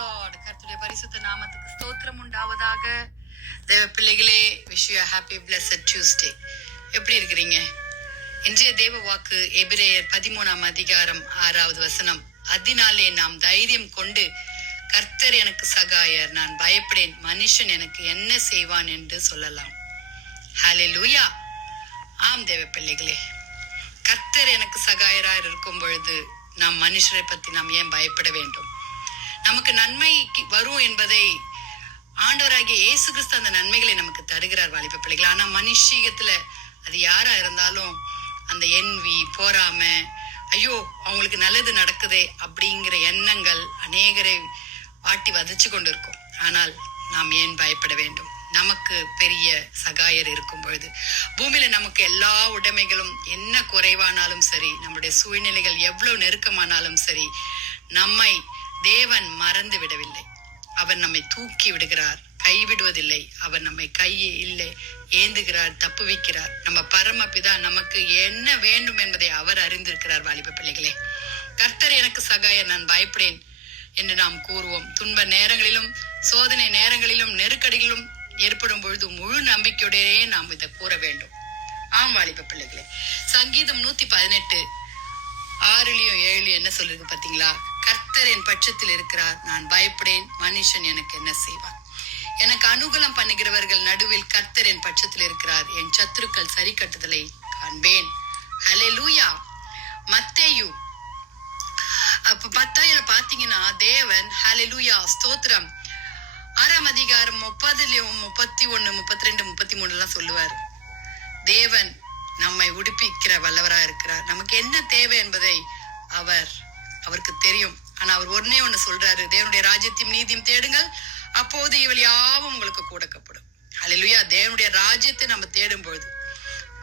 Lord. கர்த்தருடைய பரிசுத்த நாமத்துக்கு ஸ்தோத்திரம் உண்டாவதாக. தேவ பிள்ளைகளே, wish you happy blessed Tuesday. எப்படி இருக்கிறீங்க? இன்றைய தேவ வாக்கு எபிரேயர் 13:6 அதனாலே நாம் தைரியம் கொண்டு, கர்த்தர் எனக்கு சகாயர், நான் பயப்படேன், மனுஷன் எனக்கு என்ன செய்வான் என்று சொல்லலாம். ஹல்லேலூயா. ஆம் தேவ பிள்ளைகளே, கர்த்தர் எனக்கு சகாயராய் இருக்கும் பொழுது நாம் மனுஷரை பத்தி நாம் ஏன் பயப்பட வேண்டும்? நமக்கு நன்மை வரும் என்பதை ஆண்டவராகிய இயேசு கிறிஸ்து அந்த நன்மைகளை நமக்கு தருகிறார் வாலிப பிள்ளைகள். ஆனா மனுஷீகத்துல அது யாரா இருந்தாலும் அந்த என்வி, போராம, ஐயோ அவங்களுக்கு நல்லது நடக்குதே அப்படிங்கிற எண்ணங்கள் அநேகரை வாட்டி வதச்சு கொண்டு இருக்கும். ஆனால் நாம் ஏன் பயப்பட வேண்டும்? நமக்கு பெரிய சகாயர் இருக்கும் பொழுது, பூமியில நமக்கு எல்லா உடைமைகளும் என்ன குறைவானாலும் சரி, நம்முடைய சூழ்நிலைகள் எவ்வளவு நெருக்கமானாலும் சரி, நம்மை தேவன் மறந்து விடவில்லை. அவர் நம்மை தூக்கி விடுகிறார், கைவிடுவதில்லை. அவர் நம்மை கையே இல்லை ஏந்துகிறார், தப்புவிக்கிறார். நம்ம பரமபிதா நமக்கு என்ன வேண்டும் என்பதை அவர் அறிந்திருக்கிறார். வாலிப பிள்ளைகளே, கர்த்தர் எனக்கு சகாயர், நான் பயப்படேன் என்று நாம் கூறுவோம். துன்ப நேரங்களிலும் சோதனை நேரங்களிலும் நெருக்கடிகளிலும் ஏற்படும் பொழுது முழு நம்பிக்கையோடையே நாம் இதை கூற வேண்டும். ஆம் வாலிப பிள்ளைகளே, சங்கீதம் 118:6-7 என்ன சொல்லுது பாத்தீங்களா? கர்த்தர் என் பட்சத்தில் இருக்கிறார், நான் பயப்படேன், மனுஷன் எனக்கு என்ன செய்வான்? எனக்கு அனுகூலம் பண்ணுகிறவர்கள் நடுவில் கர்த்தர் என் பட்சத்தில் இருக்கிறார், என் சத்துருக்கள் சரி கட்டுதலை காண்பேன். ஹல்லேலூயா. மத்தேயு 10 பாத்தீங்கன்னா தேவன், ஹல்லேலூயா, ஸ்தோத்திரம், 6:30-31-32-33 சொல்லுவார். தேவன் நம்மை உடுப்பிக்கிற வல்லவரா இருக்கிறார். நமக்கு என்ன தேவை என்பதை அவருக்கு தெரியும். ஆனா அவர் ஒண்ணு சொல்றாரு, தேவனுடைய ராஜ்யத்தையும் நீதியும் தேடுங்கள், அப்போது இவள் யாவும் உங்களுக்கு கொடுக்கப்படும். ஹல்லேலூயா. தேவனுடைய ராஜ்யத்தை நம்ம தேடும் பொழுது,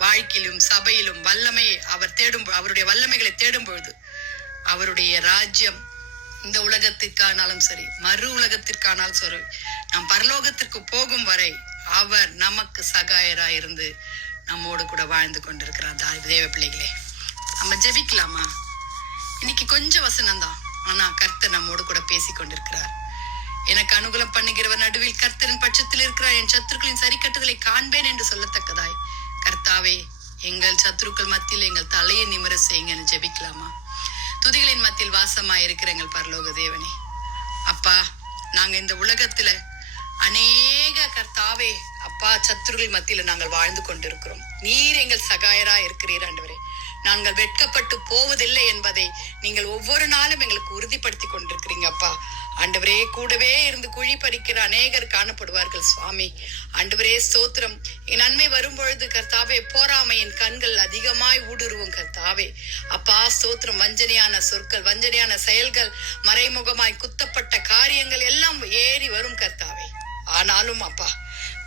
வாழ்க்கையிலும் சபையிலும் வல்லமையை அவருடைய வல்லமைகளை தேடும் பொழுது, அவருடைய ராஜ்யம் இந்த உலகத்திற்கானாலும் சரி, மறு உலகத்திற்கானாலும் சரி, நாம் பரலோகத்திற்கு போகும் வரை அவர் நமக்கு சகாயராய் இருந்து நம்மோடு கூட வாழ்ந்து கொண்டிருக்கிறார். தேவ பிள்ளைகளே, நம்ம ஜெபிக்கலாமா? இன்னைக்கு கொஞ்சம் வசனம் தான், ஆனா கர்த்தர் நம்மோடு கூட பேசி கொண்டிருக்கிறார். எனக்கு அனுகூலம் பண்ணுகிறவர் நடுவில் கர்த்தரின் பட்சத்தில் இருக்கிறார், என் சத்துருக்களின் சரி கட்டுதலை காண்பேன் என்று சொல்லத்தக்கதாய், கர்த்தாவே எங்கள் சத்துருக்கள் மத்தியில் எங்கள் தலையை நிமிர செய்யுங்கன்னு ஜெபிக்கலாமா? துதிகளின் மத்தியில் வாசமாய் இருக்கிற எங்கள் பரலோக தேவனே, அப்பா, நாங்க இந்த உலகத்துல அநேக கர்த்தாவே அப்பா சத்துருக்கள் மத்தியில நாங்கள் வாழ்ந்து கொண்டிருக்கிறோம். நீர் எங்கள் சகாயரா இருக்கிறீர் ஆண்டவரே. நாங்கள் வெட்கப்பட்டு போவதில்லை என்பதை நீங்கள் ஒவ்வொரு நாளும் எங்களுக்கு உறுதிப்படுத்தி கொண்டிருக்கிறீங்க அப்பா. ஆண்டவரே, கூடவே இருந்து குழி பறிக்கிற அநேகர் காணப்படுவார்கள் சுவாமி. ஆண்டவரே ஸ்தோத்திரம். என் நன்மை வரும் பொழுது கர்த்தாவே போராமையின் கண்கள் அதிகமாய் ஊடுருவும் கர்த்தாவே. அப்பா ஸ்தோத்திரம். வஞ்சனையான சொற்கள், வஞ்சனையான செயல்கள், மறைமுகமாய் குத்தப்பட்ட காரியங்கள் எல்லாம் ஏறி வரும் கர்த்தாவே. ஆனாலும் அப்பா,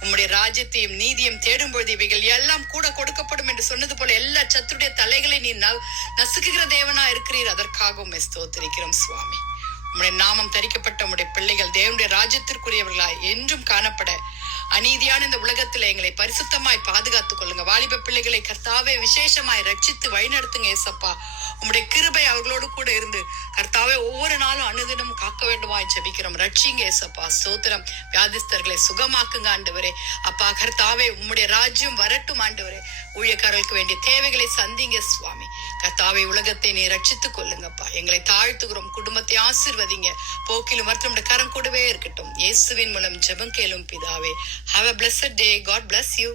உம்முடைய ராஜ்யத்தையும் நீதியும் தேடும் பொழுது இவைகள் எல்லாம் கூட கொடுக்கப்படும் என்று சொன்னது போல எல்லா சத்துருடைய தலைகளை நீ நசுக்குகிற தேவனா இருக்கிறீர். அதற்காக உம்மை ஸ்தோத்திரிக்கிறோம் சுவாமி. உம்முடைய நாமம் தரிக்கப்பட்ட உம்முடைய பிள்ளைகள் தேவனுடைய ராஜ்யத்திற்குரியவர்களாய் என்றும் காணப்பட அநீதியான இந்த உலகத்துல எங்களை பரிசுத்தமாய் பாதுகாத்துக் கொள்ளுங்க. வாலிப பிள்ளைகளை கர்த்தாவே விசேஷமாய் ரட்சித்து வழிநடத்துங்க ஏசப்பா. உம்முடைய கிருபை அவர்களோடு கூட இருந்து கர்த்தாவே ஒவ்வொரு நாளும் அனுதினம் காக்க வேண்டுமாய் ஜெபிக்கிறோம். ரட்சிங்க ஏசப்பா. ஸ்தோத்திரம். வியாதிஸ்தர்களை சுகமாக்குங்க ஆண்டவரே. அப்பா கர்த்தாவே, உம்முடைய ராஜ்யம் வரட்டும் ஆண்டவரே. ஊழியக்காரர்களுக்கு வேண்டிய தேவைகளை சந்திங்க சுவாமி. கர்த்தாவே, உலகத்தை நீ ரட்சித்துக் கொள்ளுங்கப்பா. எங்களை தாழ்த்துகிறோம். குடும்பத்தை ஆசீர்வதிங்க. போக்கிலும் மற்ற கரம் கூடவே இருக்கட்டும். இயேசுவின் மூலம் ஜெபம் கேளும் பிதாவே. Have a blessed day. God bless you.